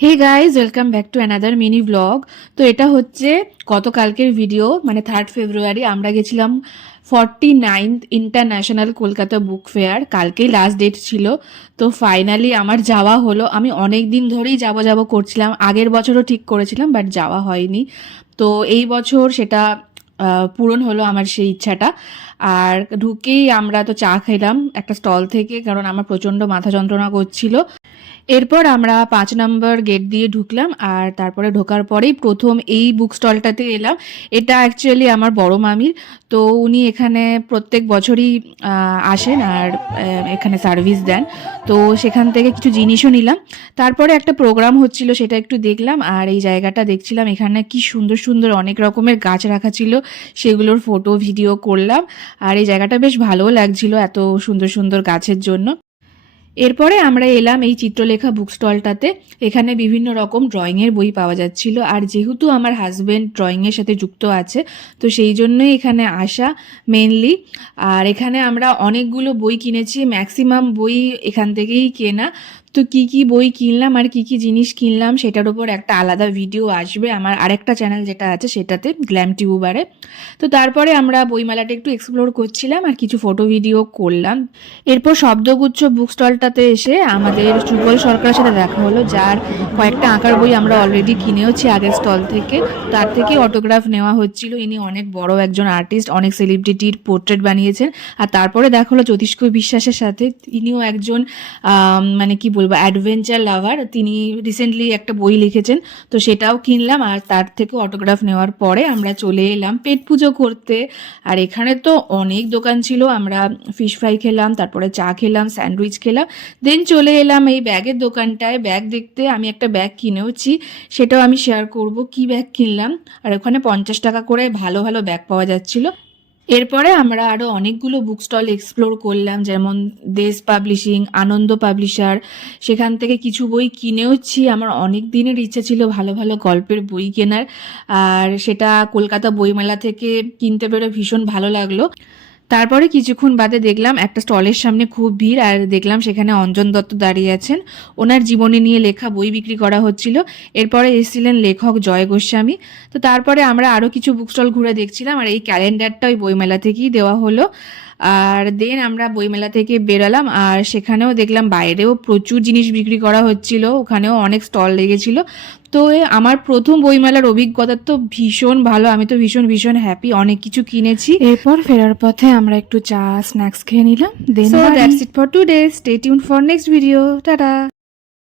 Hey guys, welcome back to another mini vlog. তো এটা হচ্ছে গতকালকের ভিডিও, মানে 3 ফেব্রুয়ারি আমরা গেছিলাম 49th international Kolkata book fair. কালকেই লাস্ট ডেট ছিল। তো ফাইনালি আমার যাওয়া হলো। আমি অনেক দিন ধরেই যাব করছিলাম, আগের বছরও ঠিক করেছিলাম, বাট যাওয়া হয়নি। তো এই বছর সেটা পূরণ হলো আমার সেই ইচ্ছাটা। আর ঢুকেই আমরা তো চা খেলাম একটা স্টল থেকে, কারণ আমার প্রচণ্ড মাথা যন্ত্রণা করছিল। এরপর আমরা 5 নম্বর গেট দিয়ে ঢুকলাম, আর তারপরে ঢোকার পরেই প্রথম এই বুক স্টলটাতে এলাম। এটা অ্যাকচুয়ালি আমার বড় মামির। তো উনি এখানে প্রত্যেক বছরই আসেন আর এখানে সার্ভিস দেন। তো সেখান থেকে কিছু জিনিসও নিলাম। তারপরে একটা প্রোগ্রাম হচ্ছিল, সেটা একটু দেখলাম। আর এই জায়গাটা দেখছিলাম, এখানে কি সুন্দর সুন্দর অনেক রকমের গাছ রাখা ছিল, সেগুলোর ফটো ভিডিও করলাম। আর এই জায়গাটা বেশ ভালোও লাগছিল এত সুন্দর সুন্দর গাছের জন্য। এরপরে আমরা এলাম এই চিত্রলেখা বুক স্টলটাতে। এখানে বিভিন্ন রকম ড্রয়িংয়ের বই পাওয়া যাচ্ছিল, আর যেহেতু আমার হাজব্যান্ড ড্রয়িংয়ের সাথে যুক্ত আছে, তো সেই জন্যই এখানে আসা মেনলি। আর এখানে আমরা অনেকগুলো বই কিনেছি, ম্যাক্সিমাম বই এখান থেকেই কেনা। তো কি কি বই কিনলাম আর কি কি জিনিস কিনলাম সেটার উপর একটা আলাদা ভিডিও আসবে আমার আরেকটা চ্যানেল যেটা আছে সেটাতে, গ্ল্যাম টিউবারে। তো তারপরে আমরা বইমেলাটা একটু এক্সপ্লোর করছিলাম আর কিছু ফটো ভিডিও করলাম। এরপর শব্দগুচ্ছ বুক স্টলটাতে এসে আমাদের সুবল সরকারের সাথে দেখা হলো, যার কয়েকটা আঁকার বই আমরা অলরেডি কিনেওছি আগের স্টল থেকে। তার থেকে অটোগ্রাফ নেওয়া হচ্ছিল। ইনি অনেক বড় একজন আর্টিস্ট, অনেক সেলিব্রিটির পোর্ট্রেট বানিয়েছেন। আর তারপরে দেখা হলো জ্যোতিষ্ক বিশ্বাসের সাথে। তিনিও একজন মানে কি বলবো, অ্যাডভেঞ্চার লাভার। তিনি রিসেন্টলি একটা বই লিখেছেন, তো সেটাও কিনলাম। আর তার থেকে অটোগ্রাফ নেওয়ার পরে আমরা চলে এলাম পেট পুজো করতে। আর এখানে তো অনেক দোকান ছিল, আমরা ফিশ ফ্রাই খেলাম, তারপরে চা খেলাম, স্যান্ডউইচ খেলাম। দেন চলে এলাম এই ব্যাগের দোকানটায় ব্যাগ দেখতে। আমি একটা ব্যাগ কিনেওছি, সেটাও আমি শেয়ার করব কি ব্যাগ কিনলাম। আর ওখানে 50 টাকা করে ভালো ভালো ব্যাগ পাওয়া যাচ্ছিল। এরপরে আমরা আরও অনেকগুলো বুক স্টল এক্সপ্লোর করলাম, যেমন দেশ পাবলিশিং, আনন্দ পাবলিশার। সেখান থেকে কিছু বই কিনেওছি। আমার অনেক দিনের ইচ্ছা ছিল ভালো ভালো গল্পের বই কেনার, আর সেটা কলকাতা বইমেলা থেকে কিনতে পেরে ভীষণ ভালো লাগলো। তারপরে কিছুক্ষণ বাদে দেখলাম একটা স্টলের সামনে খুব ভিড়, আর দেখলাম সেখানে অঞ্জন দত্ত দাঁড়িয়ে আছেন। ওনার জীবনী নিয়ে লেখা বই বিক্রি করা হচ্ছিল। এরপরে এসেছিলেন লেখক জয় গোস্বামী। তো তারপরে আমরা আরও কিছু বুক স্টল ঘুরে দেখছিলাম, আর এই ক্যালেন্ডারটা ওই বইমেলা থেকেই দেওয়া হলো। আর দেন আমরা বইমেলা থেকে বেরালাম, আর সেখানেও দেখলাম বাইরেও প্রচুর জিনিস বিক্রি করা হচ্ছিল, ওখানেও অনেক স্টল লেগেছিল। তো আমার প্রথম বইমেলার অভিজ্ঞতা তো ভীষণ ভালো, আমি তো ভীষণ ভীষণ হ্যাপি, অনেক কিছু কিনেছি। এরপর ফেরার পথে আমরা একটু চা স্ন্যাক্স খেয়ে নিলাম। Then that's it for today. Stay tune for next video. Tata.